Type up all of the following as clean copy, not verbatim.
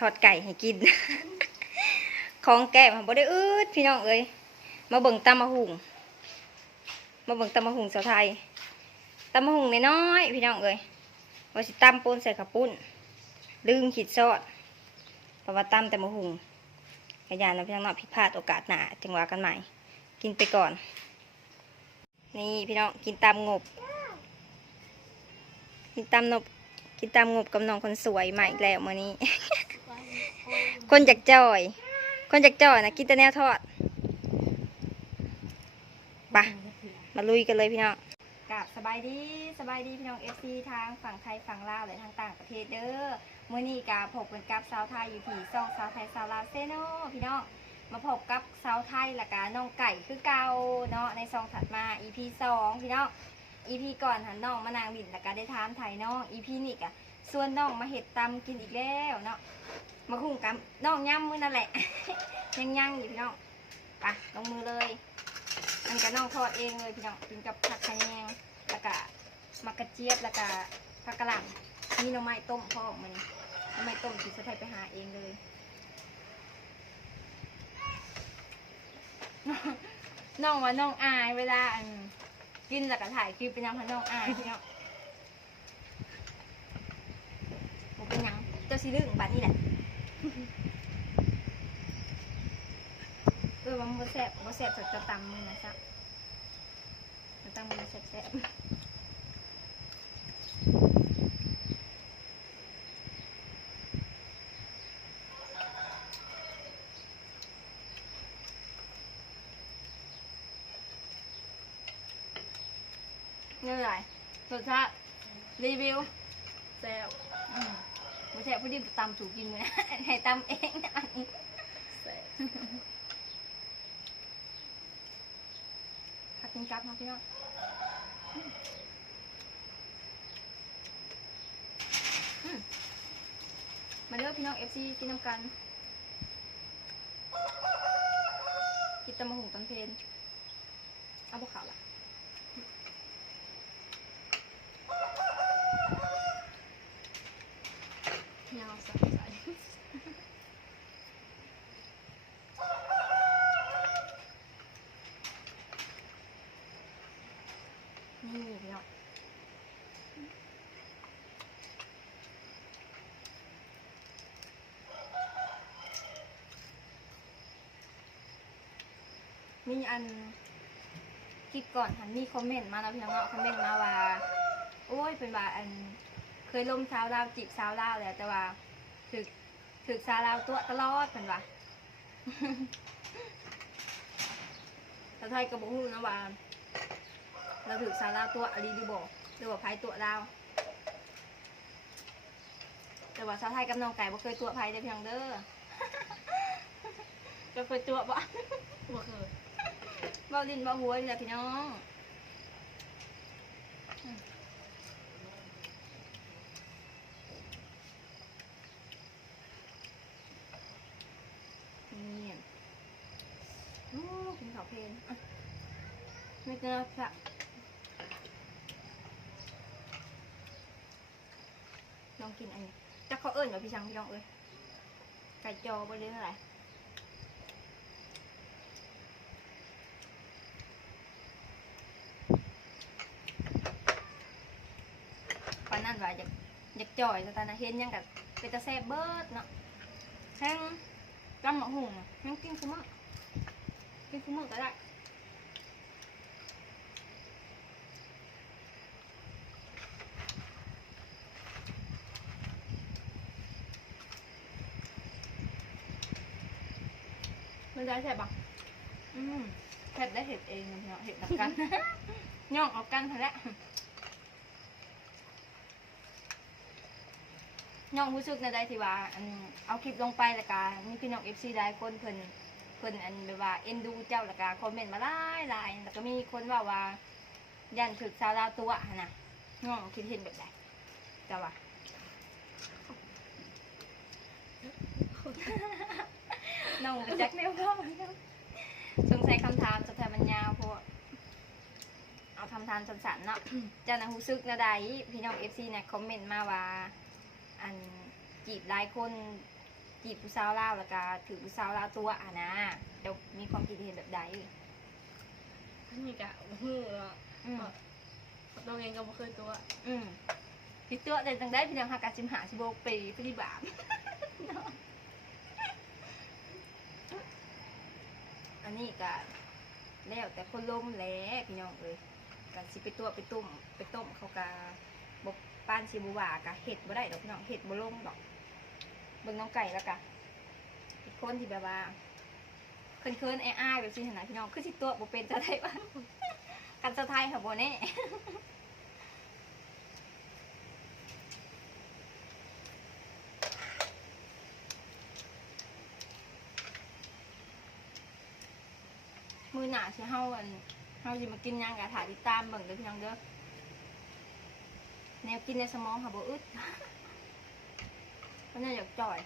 ทอดไก่ให้กิน ของแก้มบ่ได้อืดพี่น้องเอ้ยมาเบิ่งตำมะฮุ่งสาวไทยตำมะฮุ่งน้อยๆพี่น้องเอ้ยว่าสิตำป่นใส่ข้าวปุ้นลืมขีดซอสเพราะว่าตำแต่มะฮุ่งกระยานนะพี่น้องเนาะผิดพลาดโอกาสหน้าจังหวะกันใหม่กินไปก่อนนี่พี่น้องกินตำงบกินตำงบกับน้องคนสวยใหม่อีกแล้วมื้อนี้ คนจากจอยนะกินแต่แนวทอดไปมาลุยกันเลยพี่น้องกับสบายดีพี่น้องFC ทางฝั่งไทยฝั่งลาวและทางต่างประเทศเด้อมื้อนี้กับพบกันกับสาวไทยอยู่ที่ซ่องสาวไทยสาวลาวเซโนพี่น้องมาพบกับสาวไทยและกะน้องไก่คือเก่าเนาะในซองถัดมา EP 2พี่น้อง EP ก่อนหันน้องมานางบินและกะได้ถามไทยน้อง EP นี้กะส่วนน้องมาเห็ดตำกินอีกแล้วเนาะมาคุ้มกับน้องย่ำมือนั่นแหละ ยังอยู่พี่น้องไปลงมือเลยอันกับน้องทอดเองเลยพี่น้องกินกับผักขะแยงแล้วก็มักกระเจี๊ยบแล้วก็ผักกะหล่ำมีหน่อไม้ต้มพ่อออกมานี่หน่อไม้ต้มที่สะไทยไปหาเองเลย น้องว่าน้องอายเวลากินแล้วก็ถ่ายคลิปเป็นยังพันน้องอายพี่น้องเป็นยังเจ้าซีลึงบัดนี้แหละว่ามันบ่แซ่บจะตำมือนะจ๊ะจะตำมือแซ่บนี่อะไรรสชาติรีวิวแซ่บบ่แซ่บพอดีตำถูกกินเลยให้ตำเองอันนี้แซ่บผักกินกับมาพี่น้องมาเด้อพี่น้อง FC กินน้ำกันกินตำมะหุ่งตอนเพลนเอาบุกขาวละยาวสักใจนี่พี่น้องมีอันคลิปก่อนหันมีคอมเมนต์มาแล้วพี่น้องเนาะคอมเมนต์มาว่าโอ้ยเป็นว่าอันเคยล้มสาวลาวจีบสาวลาวแล้วแต่ว่าถึกสาวลาวตัวตลอดเป็นว่าแต่ไทยกับบุ้งนะว่าเราถึกสาวลาวตัวอลีดีบอกหรือว่าไพ่ตัวลาวแต่ว่าสาวไทยกับน้องไก่บ่เคยตัวไพ่ได้เพียงเด้อก็เคยตัวบ่บ่เคยบ่ดินบ่หัวนี่แหละพี่น้องนี่กินข้าวเพลนไม่เกินค่ะลองกินอันนี้จะเขาเอิ้นว่าพี่ช่างพี่น้องเอ้ยไก่จอบ่ได้เท่าไหร่ปานนั้นว่าอยากจ่อยแต่นะเห็นยังกับเป็นตาแซ่บเบิดเนาะแห้งกำหมกหุ่งแห้งกินคุ้มก็ได้มันได้แซ่บปะเห็ดได้เห็ดเองเนาะเห็ดแบบกัน ย่องเอากันเท่านั้นน้องรู้สึกในใดที่ว่าเอาคลิปลงไปแล้วก็มีพี่น้อง FC หลายคนเพิ่นอันแบบว่าเอ็นดูเจ้าแล้วก็คอมเมนต์มาหลายแล้วก็มีคนว่ายันถึกสาวลาวตัวหั่นน่ะน้องคิดเห็นแบบใดจ้าว่า น้องไปจักแนวพ่อสงสัยคำถามจะแทนมันยาวเพราะเอาคำถามสั้นๆเนาะเจ้าหน้ารู้สึกในใดพี่น้อง FC เนี่ยคอมเมนต์มาว่าอันจีบหลายคน จีบผู้สาวลาวแล้วก็ถือผู้สาวลาวตัวอ่ะนะเดี๋ยวมีความคิดเห็นแบบใดนี่กะหูเนาะ อืม น้องเองก็บ่เคยตัว พี่ตัวเดินจังได้พี่น้องหาการจิมหาชิโบปีปฏิบาปอันนี้ก็แล้วแต่คนล้มแล้วพี่น้องเอ้ยกันสิไปตัวไปต้มเขากะบกป้านชิบูวากะเห็ดบ่ได้ดอกพี่น้องเห็ดบ่ลงดอกเบิ่งน้องไก่แล้วกะอีกคนที่แบบว่าเคินๆอ้ายๆแบบสิเห็นไหมพี่น้องคือสิตัวบ่เป็นจะได้บ้างกันจะไทยค่ะบ่แน่มือหนาสิเฮาสิมากินหยังกะถ่ายติดตามเบิ่งเด้อพี่น้องเด้อแนวกินในสมองค่ะบ่อึดเพราะน่าอยากจ่อย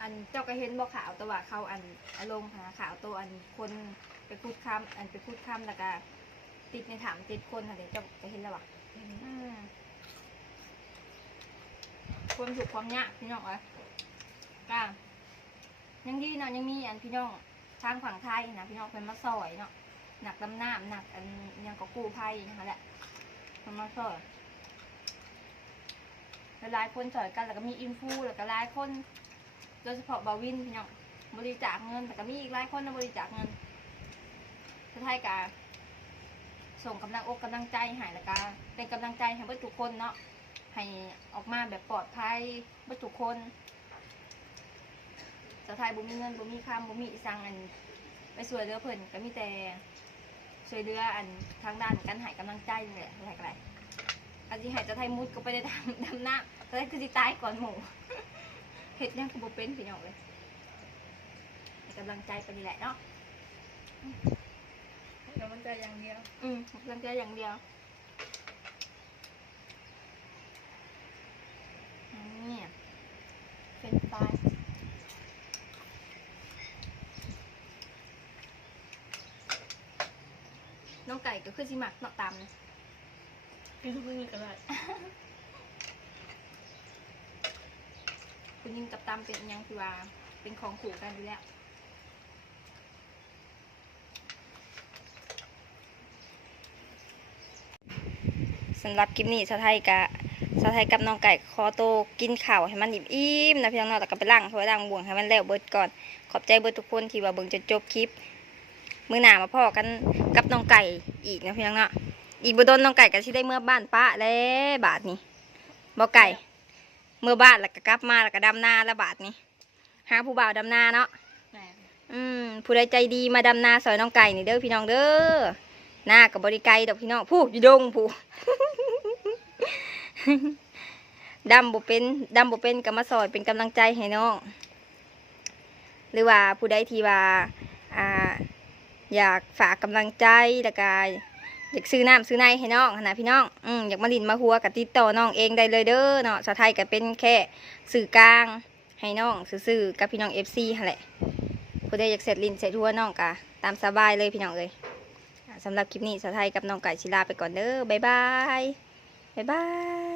อันเจ้าก็เห็นบ่ขาวแต่ว่าเขาอันอารมณ์ค่ะขาวตัวอันคนไปพูดคำอันไปพูดคำแล้วก็ติดในถามติดคนค่ะเดี๋ยวเจ้าก็เห็นแล้วว่ะความสุขความยากพี่น้องเอ้ยก็ยังดีเนาะยังมีอันพี่น้องทางฝั่งไทยนะพี่น้องเป็นมาซอยเนาะหนักดำน้ำหนักอันยังก็กู้ภัยนะคะแหละเป็นมาซอยหลายคนซอยกันแล้วก็มีอินฟูแล้วก็หลายคนโดยเฉพาะบาวินพี่น้องบริจาคเงินแต่ก็มีอีกหลายคนนะบริจาคเงินสุดท้ายก็ส่งกำลังอกกำลังใจให้แล้วก็เป็นกำลังใจให้เพื่อทุกคนเนาะให้ออกมาแบบปลอดภัยเพื่อทุกคนสาวไทยบุมีเงินบุมีคำบุมีสั่งอันไปช่วยเหลือเพิ่นก็มีแต่ช่วยเหลืออันทางด้านการให้กำลังใจนี่แหละอะไรอันที่ให้สาวไทยมุดก็ไปได้ดำน้ำสาวไทยคือสิตายก่อนหมู่เฮ็ดยังคือบ่เป็นพี่น้องเลยให้กำลังใจไปนี่แหละเนาะกำลังใจอย่างเดียวกำลังใจอย่างเดียวนี่เป็นสไตล์น้องไก่ก็คือสิหมักเนาะตำนะ กินทุกมื้อก็ได้ คุณยิงกับตำเป็นอิหยังคือว่าเป็นของขู่กันอยู่แล้วสำหรับคลิปนี้สาวไทยกับน้องไก่ขอโตวกินข้าวให้มันอิ่มๆนะพี่น้องเนาะแต่ก็ไปล้างถ้วยล้างบ่วงให้มันแล้วเบิดก่อนขอบใจเบิดทุกคนที่ว่าเบิ่งจนจบคลิปมื้อหน้ามาพ่อกันกับน้องไก่อีกนะพี่น้องเนาะอีกบ่โดนน้องไก่ก็สิได้เมื่อบ้านป้าแล้วบาดนี้บ่ไก่เมื่อบ้านแล้วก็กลับมาแล้วก็ดำนาแล้วบาดนี้หาผู้บ่าวดำนาเนาะผู้ใดใจดีมาดำนาซอยน้องไก่นี่เด้อพี่น้องเด้อหน้ากับบริไกลดอกพี่น้องผู้อยู่ดงผู้ ดำบ่เป็นก็มาซอยเป็นกำลังใจให้น้องหรือว่าผู้ใดที่ว่าอยากฝากกำลังใจแล้วก็อยากซื้อน้ำซื้อในให้น้องนะพี่น้องอยากมาลินมาหัวกับติดต่อน้องเองได้เลยเด้อเนาะสาวไทยก็เป็นแค่สื่อกลางให้น้องซื่อๆกับพี่น้อง FC หั่นแหละผู้ใดอยากเสร็จลินเสร็จหัวน้องก็ตามสบายเลยพี่น้องเลยสำหรับคลิปนี้สาวไทยกับน้องไก่ศิลาไปก่อนเด้อบ๊ายบายบ๊ายบาย